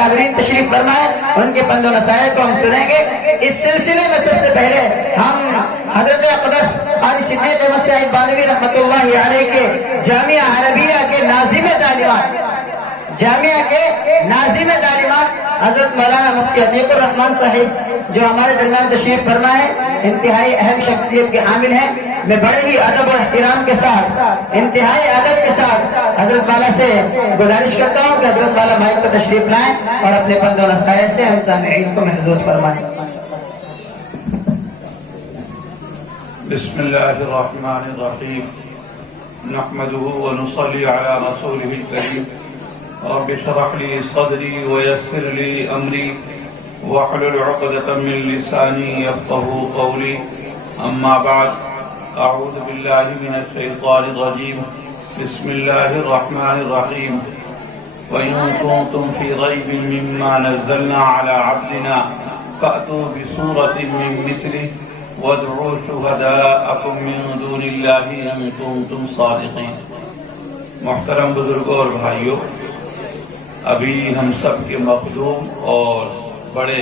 اکابرین تشریف فرمائے، ان کے پند و نصائح کو ہم سنیں گے۔ اس سلسلے میں سب سے پہلے ہم حضرت اقدس قاری صدیق مسیح بانوی رحمۃ اللہ علیہ کے جامعہ عربیہ کے ناظم تعلیمات حضرت مولانا مفتی عتیق الرحمان صاحب جو ہمارے درمیان تشریف فرما ہے، انتہائی اہم شخصیت کے حامل ہیں۔ میں بڑے ہی ادب و احترام کے ساتھ، انتہائی ادب کے ساتھ حضرت والا سے گزارش کرتا ہوں کہ حضرت والا مائک پر تشریف لائیں اور اپنے پند و نصائح سے ہم سامعین کو محظوظ فرمائیں۔ بسم اللہ الرحمن الرحیم، نحمده ونصلي على رسوله الكريم، رب اشرح لي صدري ويسر لي امري واحلل عقدة من لساني يفقهوا قولي، اما بعد، اعوذ باللہ من الشیطان الرجیم، بسم اللہ الرحمن الرحیم، وَإِن كُنتُمْ فِي رَيْبٍ مِّمَّا نَزَّلْنَا عَلَى عَبْدِنَا فَأْتُوا بِسُورَةٍ مِّن مِّثْلِهِ وَادْعُوا شُهَدَاءَكُم مِّن دُونِ اللَّهِ إِن كُنتُمْ صَادِقِينَ۔ محترم بزرگوں اور بھائیوں، ابھی ہم سب کے مخدوم اور بڑے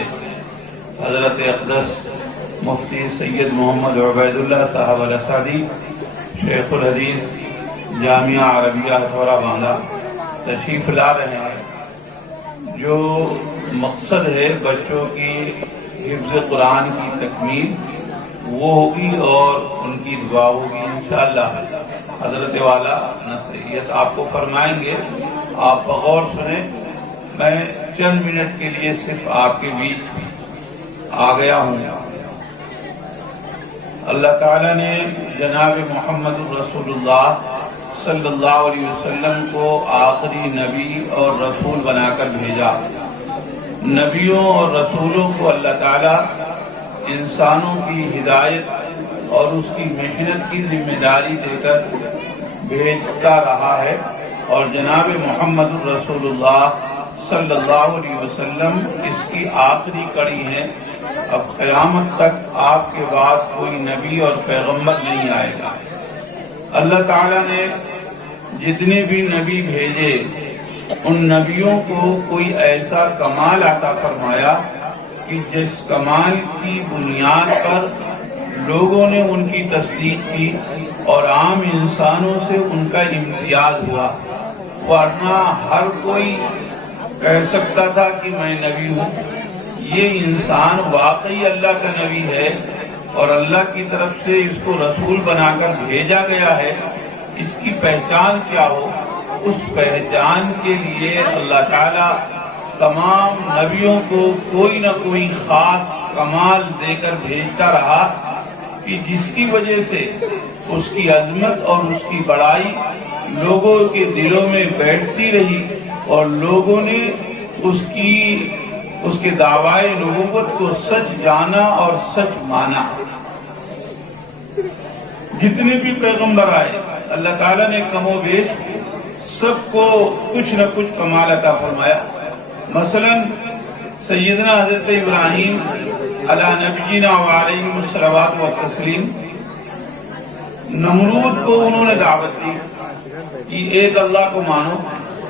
حضرت اقدس مفتی سید محمد عبید اللہ صاحب الاسعدی شیخ الحدیث جامعہ عربیہ ہتھوڑا باندھا تشریف لا رہے ہیں۔ جو مقصد ہے بچوں کی حفظ قرآن کی تکمیل وہ ہوگی اور ان کی دعا ہوگی انشاءاللہ۔ حضرت والا نصیحت آپ کو فرمائیں گے، آپ بغور سنیں۔ میں چند منٹ کے لیے صرف آپ کے بیچ آ گیا ہوں۔ اللہ تعالیٰ نے جناب محمد رسول اللہ صلی اللہ علیہ وسلم کو آخری نبی اور رسول بنا کر بھیجا۔ نبیوں اور رسولوں کو اللہ تعالیٰ انسانوں کی ہدایت اور اس کی محنت کی ذمہ داری دے کر بھیجتا رہا ہے، اور جناب محمد رسول اللہ صلی اللہ علیہ وسلم اس کی آخری کڑی ہے۔ اب قیامت تک آپ کے بعد کوئی نبی اور پیغمبر نہیں آئے گا۔ اللہ تعالیٰ نے جتنے بھی نبی بھیجے ان نبیوں کو کوئی ایسا کمال عطا فرمایا کہ جس کمال کی بنیاد پر لوگوں نے ان کی تصدیق کی اور عام انسانوں سے ان کا امتیاز ہوا، ورنہ ہر کوئی کہہ سکتا تھا کہ میں نبی ہوں۔ یہ انسان واقعی اللہ کا نبی ہے اور اللہ کی طرف سے اس کو رسول بنا کر بھیجا گیا ہے، اس کی پہچان کیا ہو، اس پہچان کے لیے اللہ تعالیٰ تمام نبیوں کو کوئی نہ کوئی خاص کمال دے کر بھیجتا رہا کہ جس کی وجہ سے اس کی عظمت اور اس کی بڑائی لوگوں کے دلوں میں بیٹھتی رہی اور لوگوں نے اس کے دعوائے نبوت کو سچ جانا اور سچ مانا۔ جتنے بھی پیغمبر آئے اللہ تعالیٰ نے کم و بیش سب کو کچھ نہ کچھ کمال عطا فرمایا۔ مثلا سیدنا حضرت ابراہیم علی نبینا وعلیہ الصلوات والتسلیم، نمرود کو انہوں نے دعوت دی کہ ایک اللہ کو مانو،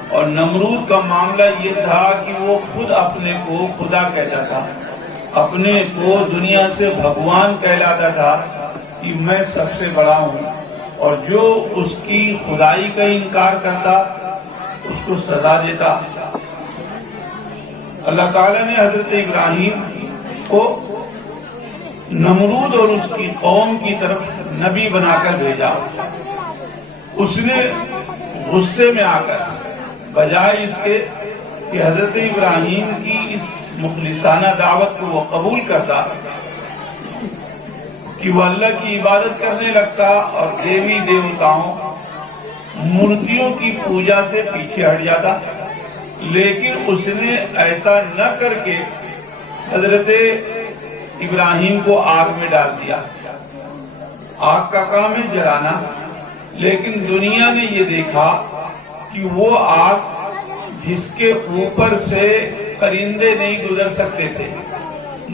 اور نمرود کا معاملہ یہ تھا کہ وہ خود اپنے کو خدا کہتا تھا، اپنے کو دنیا سے بھگوان کہلاتا تھا کہ میں سب سے بڑا ہوں، اور جو اس کی خدائی کا انکار کرتا اس کو سزا دیتا۔ اللہ تعالیٰ نے حضرت ابراہیم کو نمرود اور اس کی قوم کی طرف نبی بنا کر بھیجا۔ اس نے غصے میں آ کر بجائے اس کے کہ حضرت ابراہیم کی اس مخلصانہ دعوت کو وہ قبول کرتا کہ وہ اللہ کی عبادت کرنے لگتا اور دیوی دیوتاؤں مورتیوں کی پوجا سے پیچھے ہٹ جاتا، لیکن اس نے ایسا نہ کر کے حضرت ابراہیم کو آگ میں ڈال دیا۔ آگ کا کام ہے جلانا، لیکن دنیا نے یہ دیکھا کہ وہ آگ جس کے اوپر سے پرندے نہیں گزر سکتے تھے،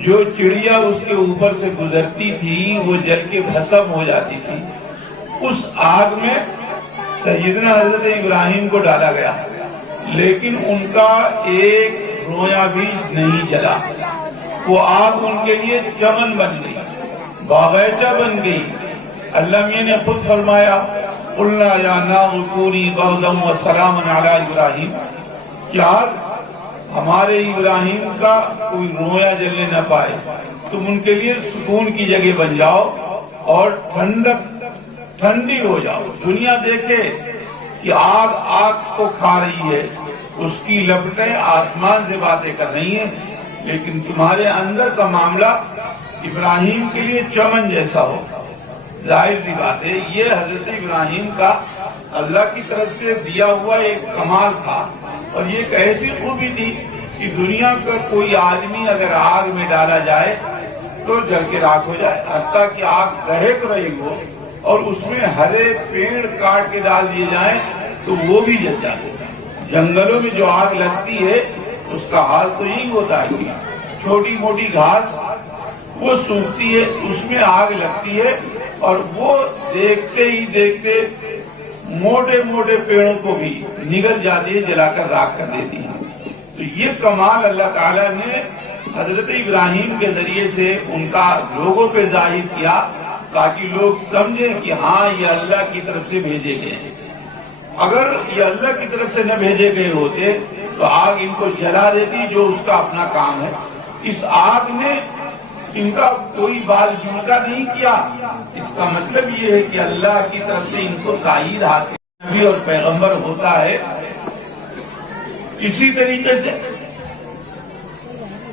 جو چڑیا اس کے اوپر سے گزرتی تھی وہ جل کے بھسم ہو جاتی تھی، اس آگ میں سیدنا حضرت ابراہیم کو ڈالا گیا، لیکن ان کا ایک رویا بھی نہیں جلا. وہ آگ ان کے لیے چمن بن گئی, باغیچہ بن گئی. اللہ میاں نے خود فرمایا قلنا یا نار کونی بردا وسلاما علی ابراہیم, کیا ہمارے ابراہیم کا کوئی رویا جلنے نہ پائے, تم ان کے لیے سکون کی جگہ بن جاؤ اور ٹھنڈی ہو جاؤ. دنیا دیکھے کہ آگ آگ کو کھا رہی ہے, اس کی لپٹیں آسمان سے باتیں کر رہی ہیں, لیکن تمہارے اندر کا معاملہ ابراہیم کے لیے چمن جیسا ہو. ظاہر سی بات ہے یہ حضرت ابراہیم کا اللہ کی طرف سے دیا ہوا ایک کمال تھا, اور یہ ایک ایسی خوبی تھی کہ دنیا کا کوئی آدمی اگر آگ میں ڈالا جائے تو جل کے راکھ ہو جائے, حتیٰ کہ آگ دہک رہی ہو اور اس میں ہرے پیڑ کاٹ کے ڈال دیے جائیں تو وہ بھی جل جاتے. جنگلوں میں جو آگ لگتی ہے اس کا حال تو یہی ہوتا ہے کہ چھوٹی موٹی گھاس وہ سوکھتی ہے, اس میں آگ لگتی ہے اور وہ دیکھتے ہی دیکھتے موٹے موٹے پیڑوں کو بھی نگل جاتی ہے, جلا کر راکھ کر دیتی ہے. تو یہ کمال اللہ تعالیٰ نے حضرت ابراہیم کے ذریعے سے ان کا لوگوں پہ ظاہر کیا تاکہ لوگ سمجھیں کہ ہاں یہ اللہ کی طرف سے بھیجے گئے ہیں. اگر یہ اللہ کی طرف سے نہ بھیجے گئے ہوتے تو آگ ان کو جلا دیتی, جو اس کا اپنا کام ہے. اس آگ نے ان کا کوئی بال جھمکا نہیں کیا. اس کا مطلب یہ ہے کہ اللہ کی طرف سے ان کو تائید حاصل, نبی اور پیغمبر ہوتا ہے. اسی طریقے سے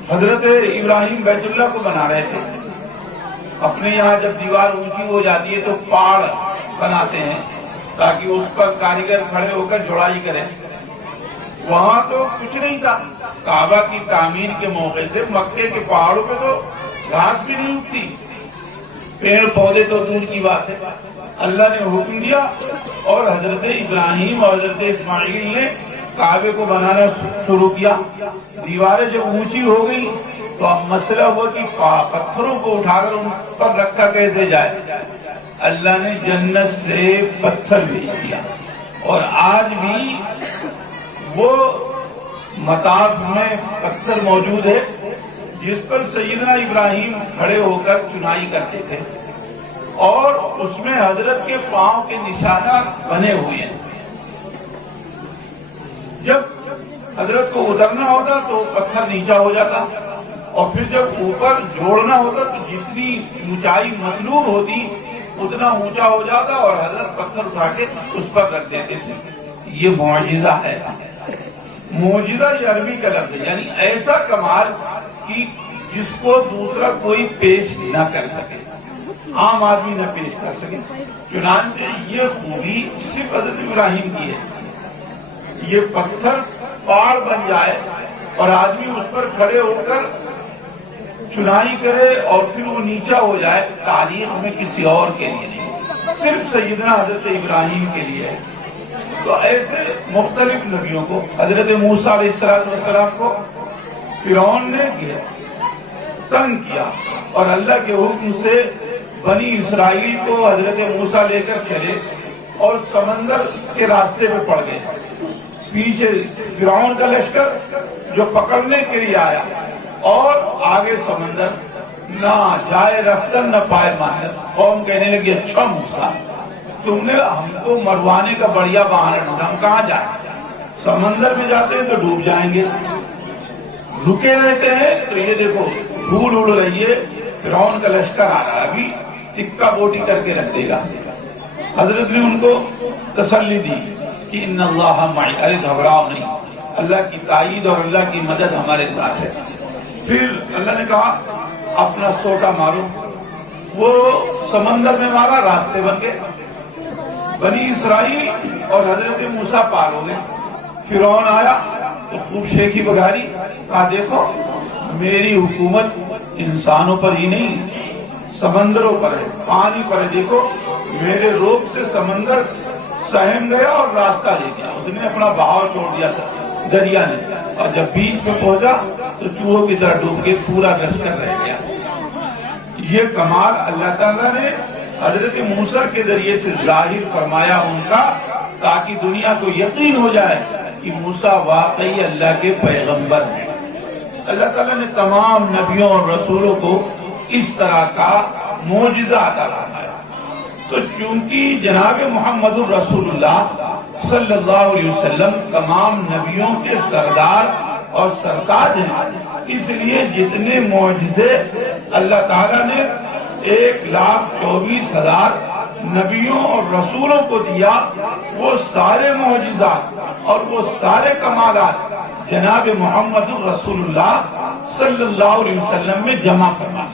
حضرت ابراہیم بیت اللہ کو بنا رہے تھے. اپنے یہاں جب دیوار اونچی ہو جاتی ہے تو پاڑ بناتے ہیں تاکہ اس پر کاریگر کھڑے ہو کر جوڑائی کریں. وہاں تو کچھ نہیں تھا. کعبہ کی تعمیر کے موقع سے مکے کے پہاڑوں پہ تو گھاس بھی نہیں اگتی, پیڑ پودے تو دور کی بات ہے. اللہ نے حکم دیا اور حضرت ابراہیم اور حضرت اسماعیل نے کعبے کو بنانا شروع کیا. دیواریں جب اونچی ہو گئی تو اب مسئلہ ہوا کہ پتھروں کو اٹھا کر ان پر رکھا کیسے جائے. اللہ نے جنت سے پتھر بھیج دیا, اور آج بھی وہ مطاف میں پتھر موجود ہے جس پر سیدنا ابراہیم کھڑے ہو کر چنائی کرتے تھے, اور اس میں حضرت کے پاؤں کے نشانات بنے ہوئے ہیں. جب حضرت کو اترنا ہوتا تو پتھر نیچا ہو جاتا, اور پھر جب اوپر جوڑنا ہوتا تو جتنی اونچائی مطلوب ہوتی اتنا اونچا ہو جاتا, اور حضرت پتھر اٹھا کے اس پر رکھ دیتے تھے. یہ معجزہ ہے. معجزہ یہ عربی کا لفظ ہے, یعنی ایسا کمال کہ جس کو دوسرا کوئی پیش نہ کر سکے, عام آدمی نہ پیش کر سکے. چنانچہ یہ خوبی صرف حضرت ابراہیم کی ہے. یہ پتھر پہاڑ بن جائے اور آدمی اس پر کھڑے ہو کر چنائی کرے اور پھر وہ نیچا ہو جائے, تاریخ میں کسی اور کے لیے نہیں, صرف سیدنا حضرت ابراہیم کے لیے ہے. تو ایسے مختلف نبیوں کو, حضرت موسیٰ علیہ السلام کو فرعون نے تنگ کیا, اور اللہ کے حکم سے بنی اسرائیل کو حضرت موسیٰ لے کر چلے اور سمندر کے راستے پہ پڑ گئے. پیچھے فرعون کا لشکر جو پکڑنے کے لیے آیا, اور آگے سمندر, نہ جائے رفتن نہ پائے ماہر. قوم کہنے لگی اچھا موسیٰ تم نے ہم کو مروانے کا بڑھیا بہانہ ڈھونڈا, ہم کہاں جائیں, سمندر میں جاتے ہیں تو ڈوب جائیں گے. رکے رہتے ہیں تو یہ دیکھو دھول اڑ رہی ہے, فرعون کا لشکر آ رہا ہے, ابھی ٹکا بوٹی کر کے رکھ دے گا. حضرت نے ان کو تسلی دی کہ ان اللہ معی, ارے گھبراؤ نہیں, اللہ کی تائید اور اللہ کی مدد ہمارے ساتھ ہے. پھر اللہ نے کہا اپنا سوٹا مارو. وہ سمندر میں مارا, راستے بن گئے. بنی اسرائیل اور حضرت موسیٰ پار ہو گئے. فرعون آیا تو خوب شیخی بگاری, کہا دیکھو میری حکومت انسانوں پر ہی نہیں سمندروں پر ہے, پانی پر ہے. دیکھو میرے روب سے سمندر سہم گیا اور راستہ لے گیا, اس نے اپنا بہاؤ چھوڑ دیا تھا دریا نے, اور جب بیچ میں پہنچا تو چوہوں کی طرح ڈوب کے پورا لشکر رہ گیا. یہ کمال اللہ تعالیٰ نے حضرت موسیٰ کے ذریعے سے ظاہر فرمایا ان کا, تاکہ دنیا کو یقین ہو جائے کہ موسیٰ واقعی اللہ کے پیغمبر ہیں. اللہ تعالیٰ نے تمام نبیوں اور رسولوں کو اس طرح کا معجزہ عطا فرمایا۔ تو چونکہ جناب محمد الرسول اللہ صلی اللہ علیہ وسلم تمام نبیوں کے سردار اور سرتاج ہیں، اس لیے جتنے معجزے اللہ تعالیٰ نے 1,24,000 نبیوں اور رسولوں کو دیا، وہ سارے معجزات اور وہ سارے کمالات جناب محمد الرسول اللہ صلی اللہ علیہ وسلم میں جمع فرما۔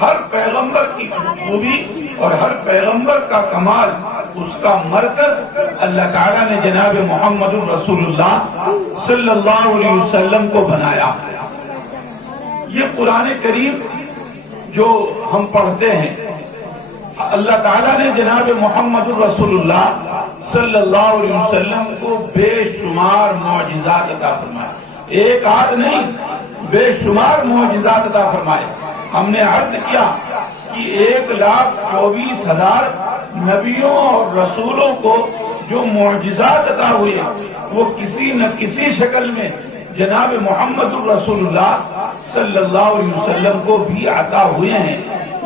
ہر پیغمبر کی خوبی اور ہر پیغمبر کا کمال، اس کا مرکز اللہ تعالیٰ نے جناب محمد الرسول اللہ صلی اللہ علیہ وسلم کو بنایا۔ یہ قرآن کریم جو ہم پڑھتے ہیں، اللہ تعالیٰ نے جناب محمد الرسول اللہ صلی اللہ علیہ وسلم کو بے شمار معجزات عطا فرمائے، ایک آدھ نہیں، بے شمار معجزات عطا فرمائے۔ ہم نے عرض کیا کہ 1,24,000 نبیوں اور رسولوں کو جو معجزات عطا ہوئے وہ کسی نہ کسی شکل میں جناب محمد الرسول اللہ صلی اللہ علیہ وسلم کو بھی عطا ہوئے ہیں،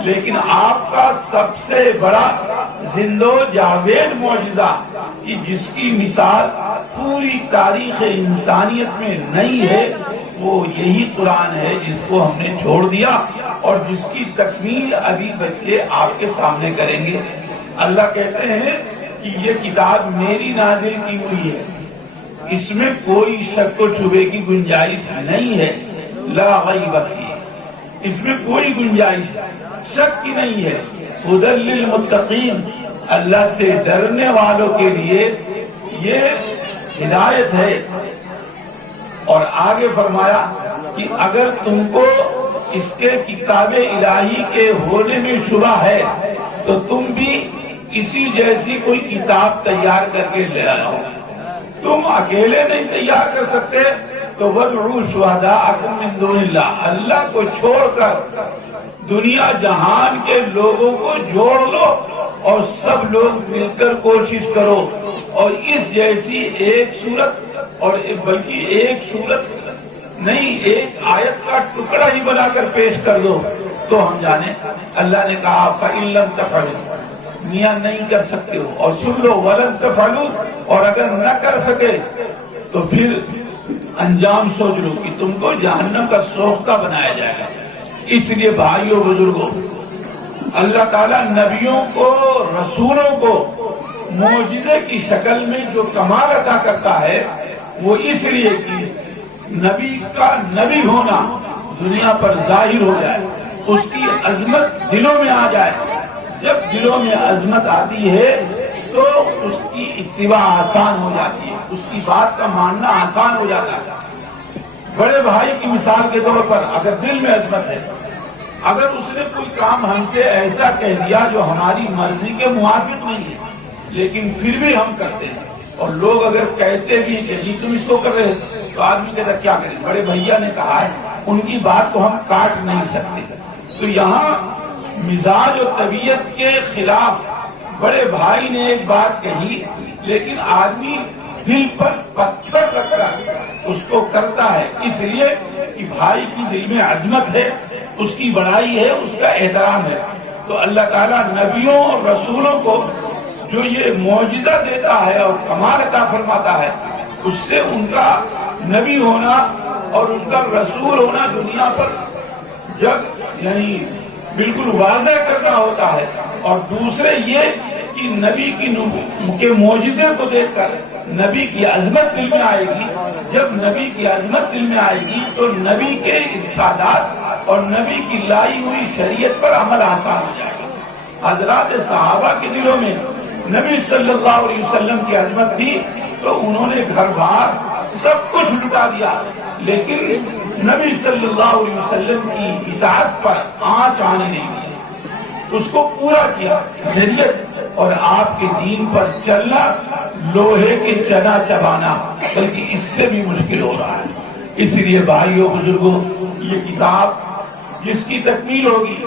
لیکن آپ کا سب سے بڑا زندہ جاوید معجزہ کہ جس کی مثال پوری تاریخ انسانیت میں نہیں ہے، وہ یہی قرآن ہے جس کو ہم نے چھوڑ دیا اور جس کی تکمیل ابھی بچے آپ کے سامنے کریں گے۔ اللہ کہتے ہیں کہ یہ کتاب میری نازل کی ہوئی ہے، اس میں کوئی شک و شبے کی گنجائش نہیں ہے، لا غیب فیہ، اس میں کوئی گنجائش شک کی نہیں ہے۔ ھدی للمتقین، اللہ سے ڈرنے والوں کے لیے یہ ہدایت ہے۔ اور آگے فرمایا کہ اگر تم کو اس کے کتاب الہی کے ہونے میں شبہ ہے تو تم بھی اسی جیسی کوئی کتاب تیار کر کے لے آؤ۔ تم اکیلے نہیں تیار کر سکتے تو وَادْعُوا شُهَدَاءَكُم مِّن دُونِ اللَّهِ، اللہ کو چھوڑ کر دنیا جہان کے لوگوں کو جوڑ لو اور سب لوگ مل کر کوشش کرو اور اس جیسی ایک صورت، اور بلکہ ایک صورت نہیں، ایک آیت کا ٹکڑا ہی بنا کر پیش کر دو تو ہم جانے۔ اللہ نے کہا فَإِن لَّمْ تَفْعَلُوا، میاں نہیں کر سکتے ہو، اور سن لو وَلَن تَفْعَلُوا، اور اگر نہ کر سکے تو پھر انجام سوچ لو کہ تم کو جہنم کا سوختہ بنایا جائے گا۔ اس لیے بھائیوں بزرگوں، اللہ تعالیٰ نبیوں کو، رسولوں کو معجزے کی شکل میں جو کمال عطا کرتا ہے وہ اس لیے کہ نبی کا نبی ہونا دنیا پر ظاہر ہو جائے، اس کی عظمت دلوں میں آ جائے۔ جب دلوں میں عظمت آتی ہے تو اس کی اتباع آسان ہو جاتی ہے، اس کی بات کا ماننا آسان ہو جاتا ہے۔ بڑے بھائی کی مثال کے طور پر اگر دل میں عظمت ہے، اگر اس نے کوئی کام ہم سے ایسا کہہ دیا جو ہماری مرضی کے موافق نہیں ہے لیکن پھر بھی ہم کرتے ہیں، اور لوگ اگر کہتے بھی کہ جی تم اس کو کر رہے تو آدمی کہتا کیا کریں، بڑے بھیا نے کہا ہے، ان کی بات کو ہم کاٹ نہیں سکتے۔ تو یہاں مزاج و طبیعت کے خلاف بڑے بھائی نے ایک بات کہی، لیکن آدمی دل پر پتھر رکھ کر اس کو کرتا ہے، اس لیے کہ بھائی کی دل میں عظمت ہے، اس کی بڑائی ہے، اس کا احترام ہے۔ تو اللہ تعالیٰ نبیوں اور رسولوں کو جو یہ معجزہ دیتا ہے اور کمال عطا فرماتا ہے، اس سے ان کا نبی ہونا اور اس کا رسول ہونا دنیا پر جب یعنی بالکل واضح کرنا ہوتا ہے۔ اور دوسرے یہ کہ نبی کے معجزے کو دیکھ کر نبی کی عظمت دل میں آئے گی۔ جب نبی کی عظمت دل میں آئے گی تو نبی کے ارشادات اور نبی کی لائی ہوئی شریعت پر عمل آسان ہو جائے گا۔ حضرات صحابہ کے دلوں میں نبی صلی اللہ علیہ وسلم کی عظمت تھی تو انہوں نے گھر بار سب کچھ لٹا دیا، لیکن نبی صلی اللہ علیہ وسلم کی اطاعت پر آنچ آنے نہیں دی، اس کو پورا کیا۔ شریعت اور آپ کے دین پر چلنا لوہے کے چنا چبانا بلکہ اس سے بھی مشکل ہو رہا ہے۔ اس لیے بھائیوں بزرگوں، یہ کتاب جس کی تکمیل ہوگی،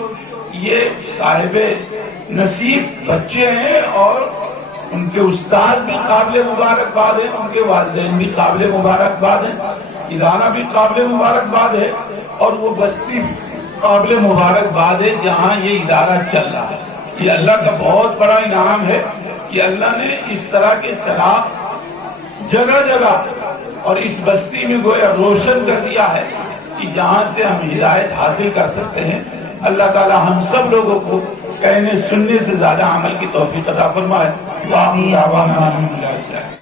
یہ صاحب نصیب بچے ہیں اور ان کے استاد بھی قابل مبارکباد ہیں، ان کے والدین بھی قابل مبارکباد ہیں۔ ادارہ بھی قابل مبارکباد ہے اور وہ بستی بھی قابل مبارکباد ہے جہاں یہ ادارہ چل رہا ہے. یہ اللہ کا بہت بڑا انعام ہے کہ اللہ نے اس طرح کے چراغ جگہ جگہ اور اس بستی میں گویا روشن کر دیا ہے کہ جہاں سے ہم ہدایت حاصل کر سکتے ہیں. اللہ تعالی ہم سب لوگوں کو کہنے سننے سے زیادہ عمل کی توفیق عطا فرمائے.